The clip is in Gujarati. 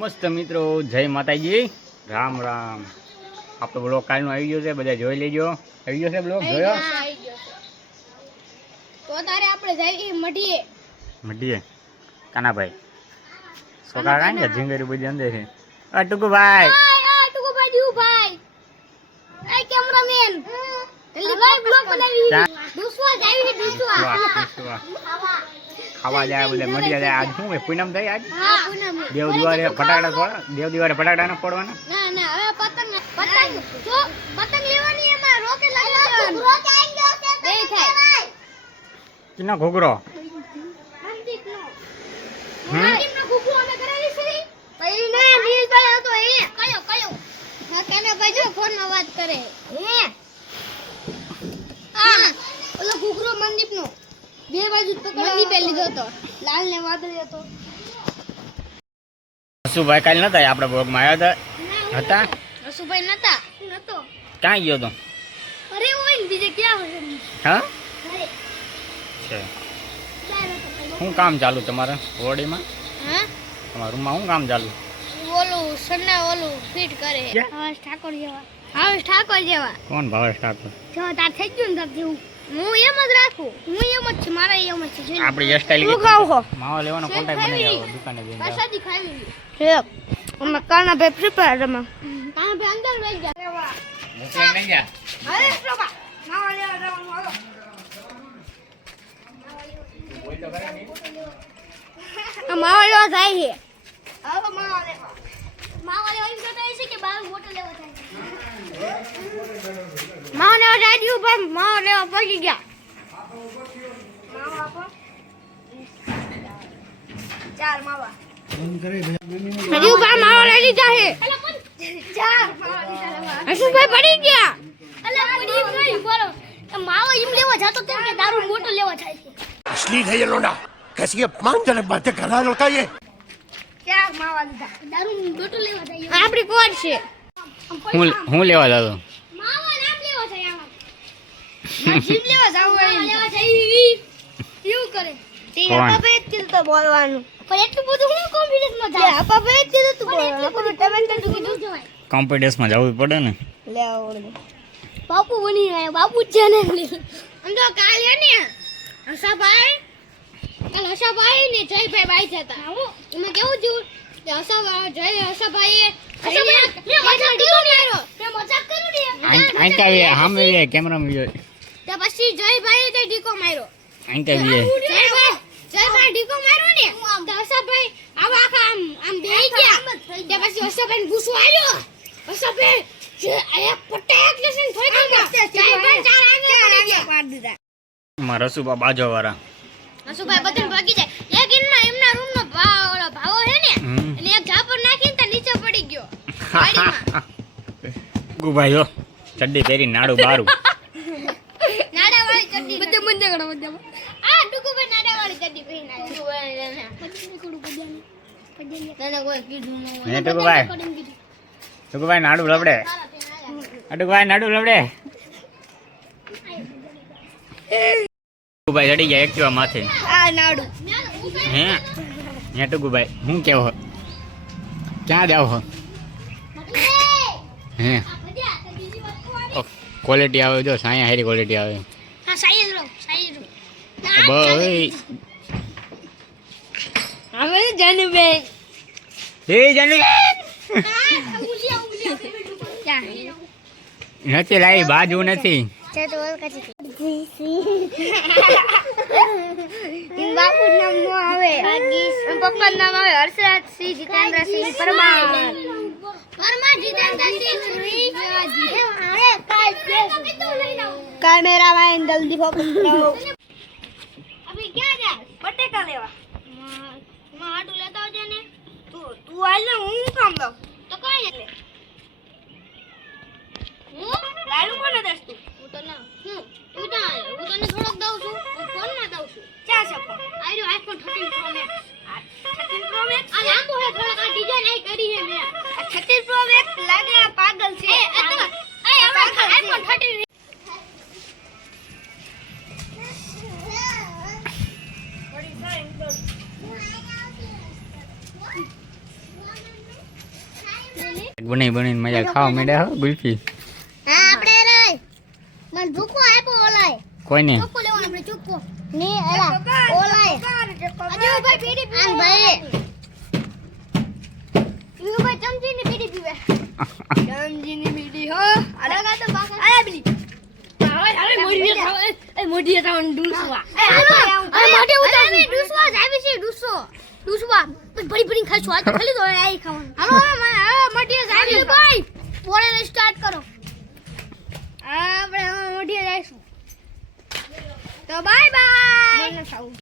નમસ્તે મિત્રો, જય માતાજી, રામ રામ। આપણો બ્લોગ કાલનો આવી ગયો છે, બધા જોઈ લેજો। આવી ગયો છે બ્લોગ, જોયો? તો તારે આપણે જઈએ મઢીએ કાનાભાઈ સોકા કાંઈ ને ઝીંગરી બધી અંદર છે। આ ટુકુભાઈ ભાઈ એ કેમેરામેન જલ્દી ભાઈ બ્લોગ બનાવી દુસવા જાવી છે દુસવા ખાવા જાય બધા મઢિયા જાય। આજ શું હોય, પૂનમ થાય આજ? હા પૂનમ દેવ દિવાળે ફટાકડા ફોડવા, દેવ દિવાળે ફટાકડા ન ફોડવાના? ના હવે પતંગ જો પતંગ લેવાની એમાં રોકેટ લાગી રોકેટ આવી ગયો છે બે થાય કિનો ઘોઘરો મંદિરનો ઘોઘરો અમે કરાવી છે ભાઈ ને નીલભાઈ હતો એ કયો હા કાના ભાઈ જો ફોન માં વાત કરે હે હા ઓલો ઘોઘરો મંદિરનો બે બાજુ પકડી પે લીધો તો લાલ ને વાદળી હતો। હસુભાઈ કાલ નતા આપણે બ્લોગમાં આવ્યા હતા? હસુભાઈ નતો ક્યાં ગયો તો? અરે ઓય ને બીજે ક્યાં હોય હા ઘરે છે। શું કામ ચાલુ તમારે હોડીમાં? હા તમારા રૂમમાં શું કામ ચાલુ? ઓલું સન્ના ઓલું ફિટ કરે ભાવેશ ઠાકોર જેવા કોણ ભાવેશ ઠાકોર? જો તાર થઈ ગયું ને તાર હું એમ જ રાખું, હું એમ જ છું, મારા એમ જ છે। આપણી હેરસ્ટાઈલ હું ખાવ હો માવા લેવાનો કોન્ટેક્ટ બનાવી આવો દુકાને જઈને। પ્રસાદી ખાવી છે અમે કાના ભાઈ પ્રિપેર રમા કાના ભાઈ અંદર લઈ ગયા મોકલે નહીં જા। અરે બાબા માવા લેવા જવાનું હાલો માવા લેવા જાય છે હાલો માવા લેવા એમ કહેતા છે કે બાર બોટલ લેવા જાય માવા લેવા જાય દીધું ભાઈ માવા લેવા પહોંચી ગયા માવા આપો ચાર માવા હજુ ભાઈ માવા લઈ લીધા છે ચાર માવા લીધા હજુ ભાઈ પડી ગયા અલા પડી ગઈ બોલો માવો એમ લેવા જાતો તેમ કે દારૂ બોટલ લેવા જાય છે असली है ये लोना कैसी अपमानजनक बातें कर रहा है लड़का ये ચાર માવા લીધા દારૂ બોટલ લેવા જાય આપણી કોણ છે હું લેવા જાતો? માવા નામ લેવા જાય આમાં જીમ લેવા જાવ લેવા જાય એવું કરે તે આપા બે જ તો બોલવાનું પણ એટલું બધું હું કોન્ફિડન્સ માં જા આપા બે જ તું બોલવાનું તમે તો કીધું જવાય કોમ્પિટિશનમાં જવું પડે ને। લે આવડે બાપુ બની ગયા બાપુ છે ને આમ તો કાલ હે ને હસાભાઈ ને જયભાઈ બાઈ જતા એમાં કેવું થયું કે હસાભાઈ મજાક કર્યું ને આંટાવી હામે કેમેરામાં જોઈ તો પછી જયભાઈ તે ઢીકો માર્યો આંટાવી જયભાઈ ઢીકો માર્યો ને તો હસાભાઈ આવા આમ બેહી ગયા તે પછી હસાભાઈ ગુસ્સો આવ્યો હસાભાઈ જે એક પટાક લેસન થઈ ગયો જયભાઈ ચાર આંગળે પાડી દીધા માં રસુબા બાજો વાળા હસુભાઈ બધે ભાગી જાય એક ઇનમાં એમના રૂમ નો ભાવો હે ને અને એક ઝાપર નાખીને તો નીચે પડી ગયો ગાડીમાં ગુભાઈઓ ચડ્ડી પહેરી નાડું બારું નાડા વાળી ચડ્ડી બધે મંદે ગણો બધે આ ટુકુભાઈ નાડા વાળી ચડ્ડી પહેરીને આવ્યો કોઈ કીધું ન હે ટુકુભાઈ નાડું લવડે ટુકુભાઈ નાડું લવડે ટુકુભાઈ ચડી ગયા એક્ટિવા માથે આ નાડું હે હે ટુકુભાઈ હું કેવો ક્યાં જાવ હો હે ક્વોલિટી આવે જો સાયા હારી ક્વોલિટી આવે હા સાઈ જ ભાઈ હવે જાનુભાઈ હે જાનુ નથી લાવી બાજુ નથી બાપુ નામ નો આવે પપ્પા નામ આવે હર્ષરાજ સિંહ જીતેન્દ્ર સિંહ પરમાર कैमरामैन जल्दी फोकस करो अभी क्या जा बटेका लेवा मां आटू लेता हो जाने तू आल ने હું કામ દઉં તો કઈ એટલે હું લાડુ કોને દસ તું હું તો ના તું ના હું તને થોડોક દઉં છું હું ફોન માં દઉં છું ક્યાં છે ફોન આઈરો iPhone 13 pro max 13 pro max આ લાંબો હે થોડોક આ ડિઝાઇન આઈ કરી હે મેં 13 પ્રો મેક્સ લાગે આ પાગલ છે એ હવે આઈફોન 13 બડી સારી બનાવીને મજા ખાવા માંડ્યા હો ગુલ્ફી. હા આપણે રે મને ચૂકો આપ્યો ઓલાય કોઈને ચૂકો લેવાનો આપણે ચૂકો ની એલા ઓલાય અજય ભાઈ પીડી પીવે આન ભાઈ યુ ભાઈ ચમચીની પીડી પીવે ચમચીની પીડી હો અલગા તો બાકા આયા બલી મોઢી થાવ ડુસવા મોઢે ઉતાર ને ડુસવા જાવી છે ડુસવા ભરી ભરી ખાશું આ તો ખાલી તો આઈ ખાવાનું હાલો હવે મોઢી જાવી ભાઈ પોરે સ્ટાર્ટ કરો આપણે મોઢી જઈશું તો બાય બાય